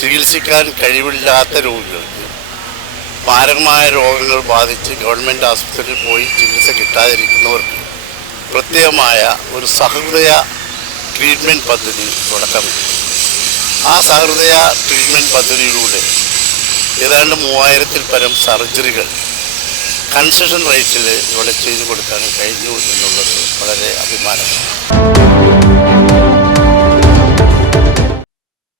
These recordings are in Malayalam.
ചികിത്സിക്കാൻ കഴിവില്ലാത്ത രോഗികൾക്ക്, മാരകമായ രോഗങ്ങൾ ബാധിച്ച് ഗവൺമെൻറ് ആശുപത്രിയിൽ പോയി ചികിത്സ കിട്ടാതിരിക്കുന്നവർക്ക് പ്രത്യേകമായ ഒരു സഹൃദയ ട്രീറ്റ്മെൻറ്റ് പദ്ധതി തുടക്കമിട്ടു. ആ സഹൃദയ ട്രീറ്റ്മെൻറ്റ് പദ്ധതിയിലൂടെ ഏതാണ്ട് 3000-ൽ പരം സർജറികൾ കൺസെഷൻ റേറ്റിൽ ഇവിടെ ചെയ്തു കൊടുക്കാൻ കഴിഞ്ഞു എന്നുള്ളത് വളരെ അഭിമാനമാണ്.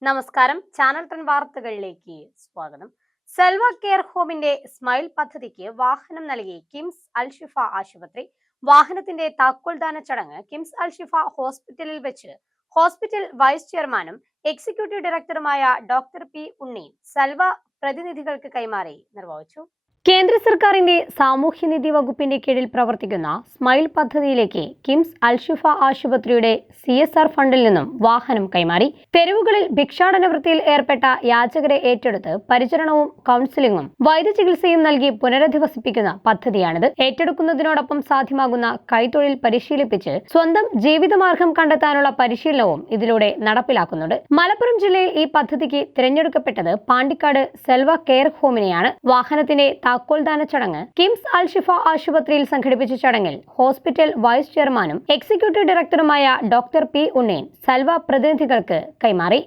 നമസ്കാരം, ചാനൽ 10 വാർത്തകളിലേക്ക് സ്വാഗതം. സെൽവ കെയർ ഹോമിന്റെ സ്മൈൽ പദ്ധതിക്ക് വാഹനം നൽകി കിംസ് അൽഷിഫ ആശുപത്രി. വാഹനത്തിന്റെ താക്കോൽദാന ചടങ്ങ് കിംസ് അൽഷിഫ ഹോസ്പിറ്റലിൽ വെച്ച് ഹോസ്പിറ്റൽ വൈസ് ചെയർമാനും എക്സിക്യൂട്ടീവ് ഡയറക്ടറുമായ ഡോക്ടർ പി ഉണ്ണി സെൽവ പ്രതിനിധികൾക്ക് കൈമാറി നിർവഹിച്ചു. കേന്ദ്ര സർക്കാരിന്റെ സാമൂഹ്യനിധി വകുപ്പിന്റെ കീഴിൽ പ്രവർത്തിക്കുന്ന സ്മൈൽ പദ്ധതിയിലേക്ക് കിംസ് അൽഷിഫ ആശുപത്രിയുടെ CSR ഫണ്ടിൽ നിന്നും വാഹനം കൈമാറി. തെരുവുകളിൽ ഭിക്ഷാടന വൃത്തിയിൽ ഏർപ്പെട്ട യാചകരെ ഏറ്റെടുത്ത് പരിചരണവും കൗൺസിലിംഗും വൈദ്യചികിത്സയും നൽകി പുനരധിവസിപ്പിക്കുന്ന പദ്ധതിയാണിത്. ഏറ്റെടുക്കുന്നതിനോടൊപ്പം സാധ്യമാകുന്ന കൈത്തൊഴിൽ പരിശീലിപ്പിച്ച് സ്വന്തം ജീവിതമാർഗം കണ്ടെത്താനുള്ള പരിശീലനവും ഇതിലൂടെ നടപ്പിലാക്കുന്നുണ്ട്. മലപ്പുറം ജില്ലയിൽ ഈ പദ്ധതിക്ക് തിരഞ്ഞെടുക്കപ്പെട്ടത് പാണ്ടിക്കാട് സെൽവ കെയർ ഹോമിനെയാണ്. വാഹനത്തിന്റെ താക്കോൽദാന ചടങ്ങ് കിംസ് അൽഷിഫ ആശുപത്രിയിൽ സംഘടിപ്പിച്ച ചടങ്ങിൽ ഹോസ്പിറ്റൽ വൈസ് ചെയർമാനും എക്സിക്യൂട്ടീവ് ഡയറക്ടറുമായ ഡോക്ടർ പി ഉണ്ണി സെൽവ പ്രതിനിധികൾക്ക് കൈമാറി.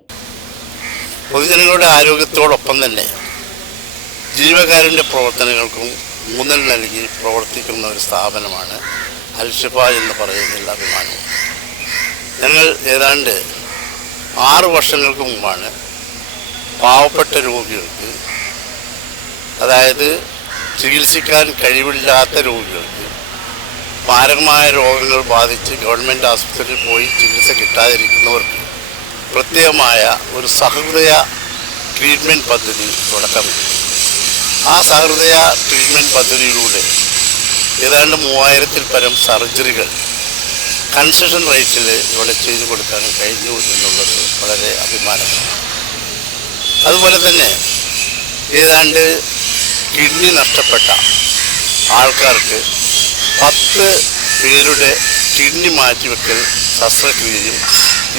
പൊതുജനങ്ങളുടെ ആരോഗ്യത്തോടൊപ്പം തന്നെ ജീവകാരുണ്യ പ്രവർത്തനങ്ങൾക്കും ഊന്നൽ നൽകി പ്രവർത്തിക്കുന്ന ഒരു സ്ഥാപനമാണ് അൽഷിഫ എന്ന് പറയുന്നതിൽ അഭിമാനവും. ഞങ്ങൾ ഏതാണ്ട് 6 വർഷങ്ങൾക്ക് മുമ്പാണ് പാവപ്പെട്ട രോഗികൾക്ക്, അതായത് ചികിത്സിക്കാൻ കഴിവില്ലാത്ത രോഗികൾക്ക്, മാരകമായ രോഗങ്ങൾ ബാധിച്ച് ഗവൺമെൻറ് ആശുപത്രിയിൽ പോയി ചികിത്സ കിട്ടാതിരിക്കുന്നവർക്ക് പ്രത്യേകമായ ഒരു സഹൃദയ ട്രീറ്റ്മെൻറ്റ് പദ്ധതി തുടക്കമിട്ടു. ആ സഹൃദയ ട്രീറ്റ്മെൻറ്റ് പദ്ധതിയിലൂടെ ഏതാണ്ട് 3000-ൽ പരം സർജറികൾ കൺസെഷൻ റേറ്റിൽ ഇവിടെ ചെയ്തു കൊടുക്കാൻ കഴിഞ്ഞു എന്നുള്ളത് വളരെ അഭിമാനമാണ്. അതുപോലെ തന്നെ ഏതാണ്ട് കിഡ്നി നഷ്ടപ്പെട്ട ആൾക്കാർക്ക് 10 പേരുടെ കിഡ്നി മാറ്റിവെക്കൽ ശസ്ത്രക്രിയയും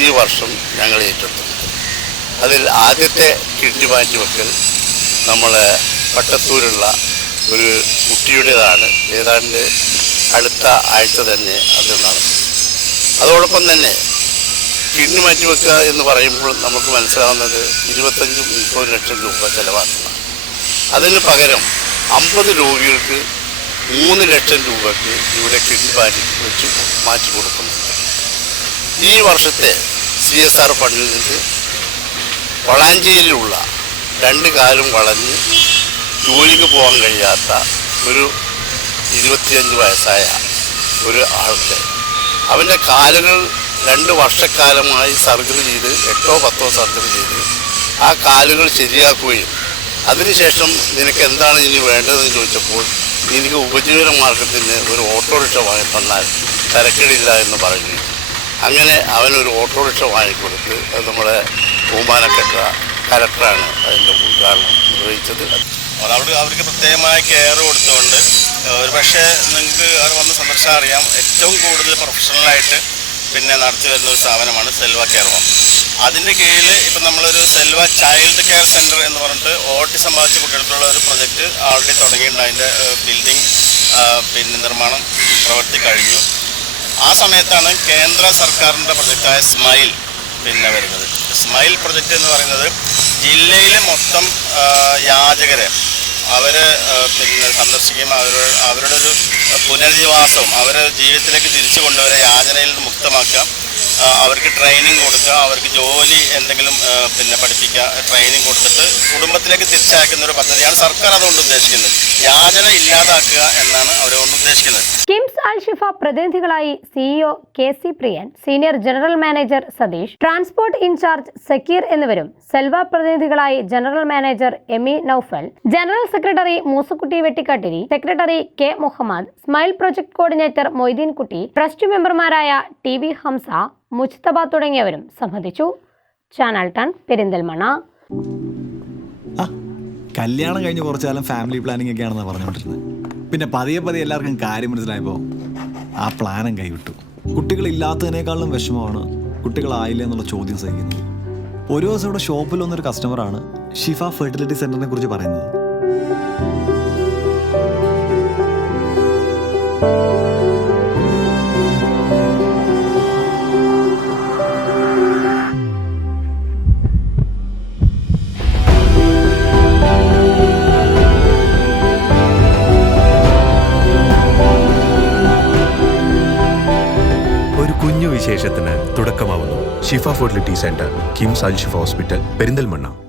ഈ വർഷം ഞങ്ങൾ ഏറ്റെടുത്തിട്ടുണ്ട്. അതിൽ ആദ്യത്തെ കിഡ്നി മാറ്റിവെക്കൽ നമ്മളെ പട്ടത്തൂരുള്ള ഒരു കുട്ടിയുടേതാണ്. ഏതാണ്ട് അടുത്ത ആഴ്ച തന്നെ അത് നടക്കും. അതോടൊപ്പം തന്നെ കിഡ്നി മാറ്റിവെക്കുക എന്ന് പറയുമ്പോൾ നമുക്ക് മനസ്സിലാവുന്നത് 25-30 ലക്ഷം രൂപ ചിലവാക്കണം. അതിന് പകരം 50 രോഗികൾക്ക് 3 ലക്ഷം രൂപയ്ക്ക് ഇവിടെ കിഡ്നി മാറ്റി കൊടുക്കുന്നുണ്ട്. ഈ വർഷത്തെ CSR ഫണ്ടിൽ നിന്ന് വളാഞ്ചേരിയിലുള്ള 2 കാലും വളഞ്ഞ് ജോലിക്ക് പോകാൻ കഴിയാത്ത ഒരു 25 വയസ്സായ ഒരു ആൾക്ക് അവൻ്റെ കാലുകൾ 2 വർഷക്കാലമായി സർജറി ചെയ്ത് 8-10 സർജറി ചെയ്ത് ആ കാലുകൾ ശരിയാക്കുകയും അതിനുശേഷം നിനക്ക് എന്താണ് ഇനി വേണ്ടതെന്ന് ചോദിച്ചപ്പോൾ എനിക്ക് ഉപജീവന മാർഗത്തിന് ഒരു ഓട്ടോറിക്ഷ വാങ്ങി തന്നാൽ തിരക്കേടില്ല എന്ന് പറഞ്ഞു. അങ്ങനെ അവനൊരു ഓട്ടോറിക്ഷ വാങ്ങിക്കൊടുത്ത് അത് നമ്മുടെ ബഹുമാനപ്പെട്ട കലക്ടറാണ് അതിൻ്റെ ഉദ്ഘാടനം നിർവഹിച്ചത്. അവർക്ക് പ്രത്യേകമായ കെയർ കൊടുത്തുകൊണ്ട് ഒരു പക്ഷേ നിങ്ങൾക്ക് അവർ വന്ന് സന്ദർശനം അറിയാം, ഏറ്റവും കൂടുതൽ പ്രൊഫഷണലായിട്ട് നടത്തി വരുന്ന ഒരു സ്ഥാപനമാണ് സെൽവ കെയർ ഹോം. അതിൻ്റെ കീഴിൽ ഇപ്പം നമ്മളൊരു സെൽവ ചൈൽഡ് കെയർ സെൻറ്റർ എന്ന് പറഞ്ഞിട്ട് ഓട്ടിസം ബാധിച്ച കുട്ടികൾക്കുള്ള ഒരു പ്രൊജക്റ്റ് ആൾറെഡി തുടങ്ങിയിട്ടുണ്ട്. അതിൻ്റെ ബിൽഡിംഗ് നിർമ്മാണം പ്രവൃത്തി കഴിഞ്ഞു. ആ സമയത്താണ് കേന്ദ്ര സർക്കാരിൻ്റെ പ്രൊജക്റ്റായ സ്മൈൽ വരുന്നത്. സ്മൈൽ പ്രൊജക്റ്റ് എന്ന് പറയുന്നത് ജില്ലയിലെ മൊത്തം യാചകരെ അവർ സന്ദർശിക്കുകയും അവരുടെ ഒരു പുനരധിവാസവും അവരെ ജീവിതത്തിലേക്ക് തിരിച്ചു കൊണ്ടുവരെ യാചനയിൽ നിന്ന് മുക്തമാക്കുക, അവർക്ക് ട്രെയിനിങ് കൊടുക്കുക, അവർക്ക് ജോലി എന്തെങ്കിലും പഠിപ്പിക്കുക, ട്രെയിനിങ് കൊടുത്തിട്ട് കുടുംബത്തിലേക്ക് തിരിച്ചയക്കുന്ന ഒരു പദ്ധതിയാണ് സർക്കാർ അതുകൊണ്ട് ഉദ്ദേശിക്കുന്നത്. യാചന ഇല്ലാതാക്കുക എന്നാണ് അവരോട് ഉദ്ദേശിക്കുന്നത്. കിംസ് അൽഷിഫ പ്രതിനിധികളായി CEO KC Priyan, senior general manager Satheesh, transport incharge Zakir എന്നിവരും സെൽവ പ്രതിനിധികളായി general manager Emi Noufal, general secretary Moosakutty Vettikkattiri, secretary K Muhammad, smile project coordinator Moideen Kutty, trust മെമ്പർമാരായ TV ഹംസ, മുജ്തബ തുടങ്ങിയവരും സംബന്ധിച്ചു. ചാനൽ 10 പെരിന്തൽമണ്ണ. കല്യാണം കഴിഞ്ഞ് കുറച്ചാലും ഫാമിലി പ്ലാനിങ് ഒക്കെ ആണെന്ന് പറഞ്ഞുകൊണ്ടിരുന്നത്. പിന്നെ പതിയെ എല്ലാവർക്കും കാര്യം മനസ്സിലായപ്പോൾ ആ പ്ലാനും കൈവിട്ടു. കുട്ടികളില്ലാത്തതിനേക്കാളും വിഷമമാണ് കുട്ടികളായില്ല എന്നുള്ള ചോദ്യം സഹിക്കുന്നത്. ഒരു ദിവസം ഇവിടെ ഷോപ്പിൽ വന്നൊരു കസ്റ്റമറാണ് ഷിഫ ഫെർട്ടിലിറ്റി സെന്ററിനെ കുറിച്ച് പറയുന്നത്. കുഞ്ഞു വിശേഷത്തിന് തുടക്കമാവുന്നു. ഷിഫ ഫെർട്ടിലിറ്റി സെന്റർ, കിംസ് അൽ ഷിഫ ഹോസ്പിറ്റൽ, പെരിന്തൽമണ്ണ.